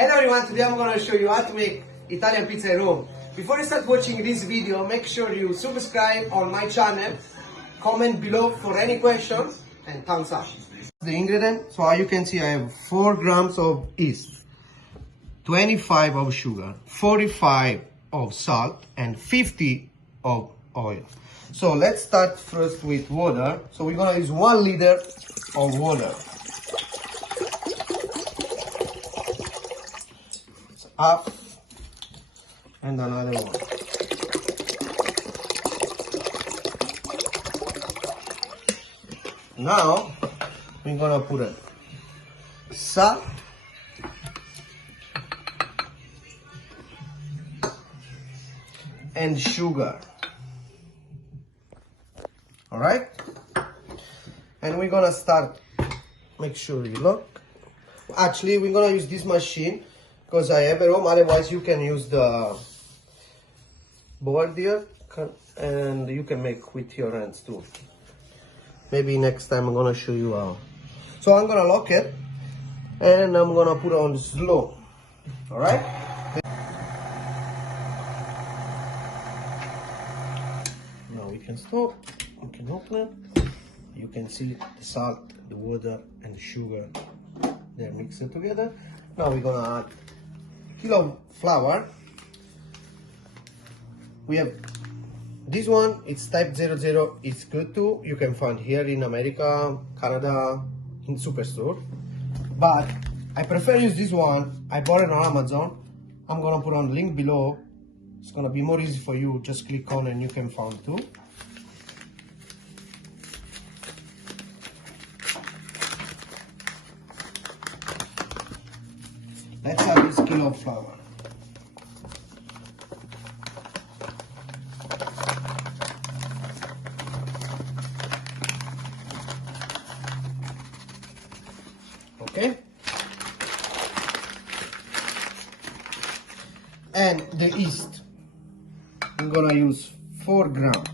Hello everyone, today I'm going to show you how to make Italian pizza at home. Before you start watching this video, make sure you subscribe on my channel, comment below for any questions, and thumbs up. The ingredient, so as you can see I have 4 grams of yeast, 25 of sugar, 45 of salt, and 50 of oil. So let's start first with water. So we're going to use 1 liter of water. Half and another one. Now we're gonna put a salt and sugar. All right, and we're gonna start. Make sure you look. Actually, we're gonna use this machine because I have at home, otherwise you can use the board here and you can make with your hands too. Maybe next time I'm gonna show you how. So I'm gonna lock it and I'm gonna put it on slow. Alright? Now we can stop, we can open it. You can see the salt, the water and the sugar, they're mixed together. Now we're gonna add kilo of flour. We have this one, it's type 00, it's good too. You can find here in America, Canada, in superstore. But I prefer use this one. I bought it on Amazon. I'm gonna put on the link below. It's gonna be more easy for you. Just click on and you can find too. Let's add this kilo of flour. Okay. And the yeast. I'm gonna use 4 grams.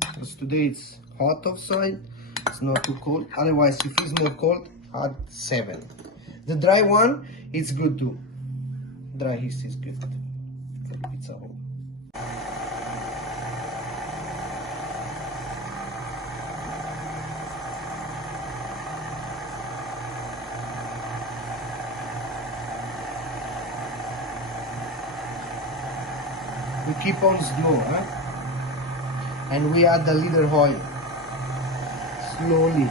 Because today it's hot outside. It's not too cold. Otherwise, if it's more cold, add 7. The dry one, it's good too. Dry yeast is good for pizza home. We keep on slow, and we add the liter oil slowly.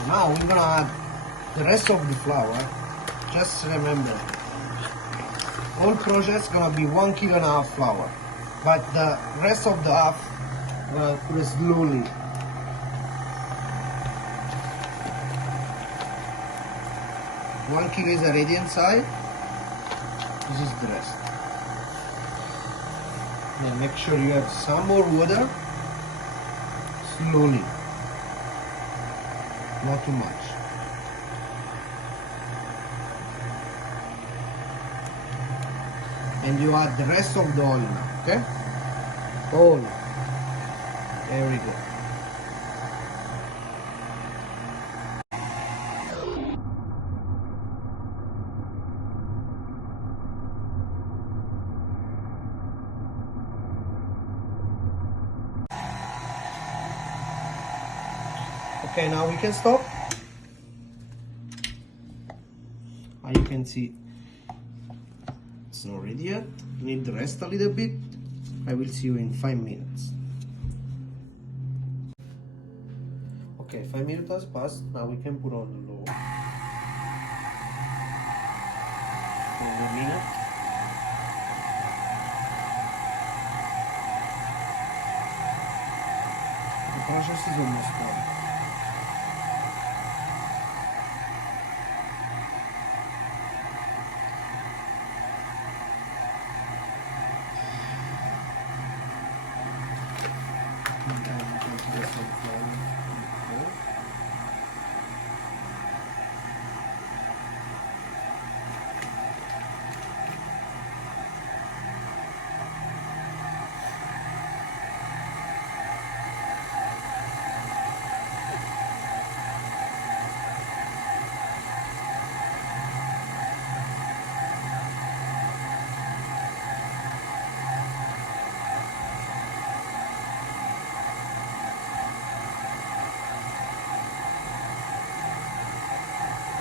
So now we're gonna add the rest of the flour. Just remember, all process gonna be 1.5 kg flour, but the rest of the half we're gonna put it slowly. One kilo is already inside. This is the rest. Then make sure you have some more water. Slowly. Not too much. And you add the rest of the oil now, okay? Oil. There we go. Okay, now we can stop. As you can see, It's not ready yet. You need to rest a little bit. I will see you in 5 minutes. Okay, 5 minutes has passed. Now we can put on the low. For a minute. The process is almost done.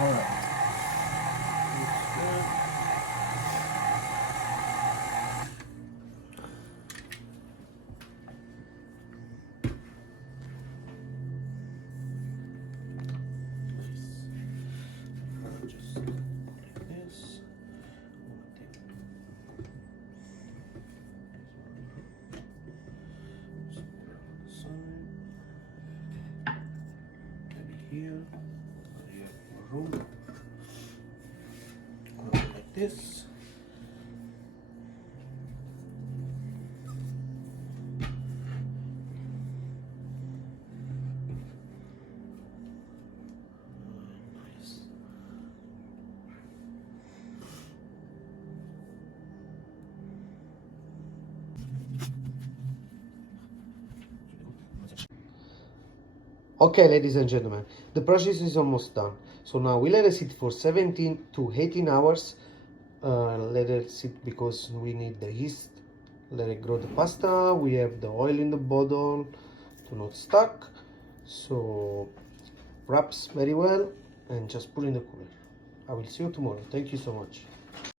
All right. Looks good. Nice. Just like this. Maybe here. Room. Like this. Nice. Okay, ladies and gentlemen, the process is almost done. So now we let it sit for 17 to 18 hours. Let it sit because we need the yeast. Let it grow the pasta. We have the oil in the bottle to not stuck. So wraps very well and just put in the cooler. I will see you tomorrow. Thank you so much.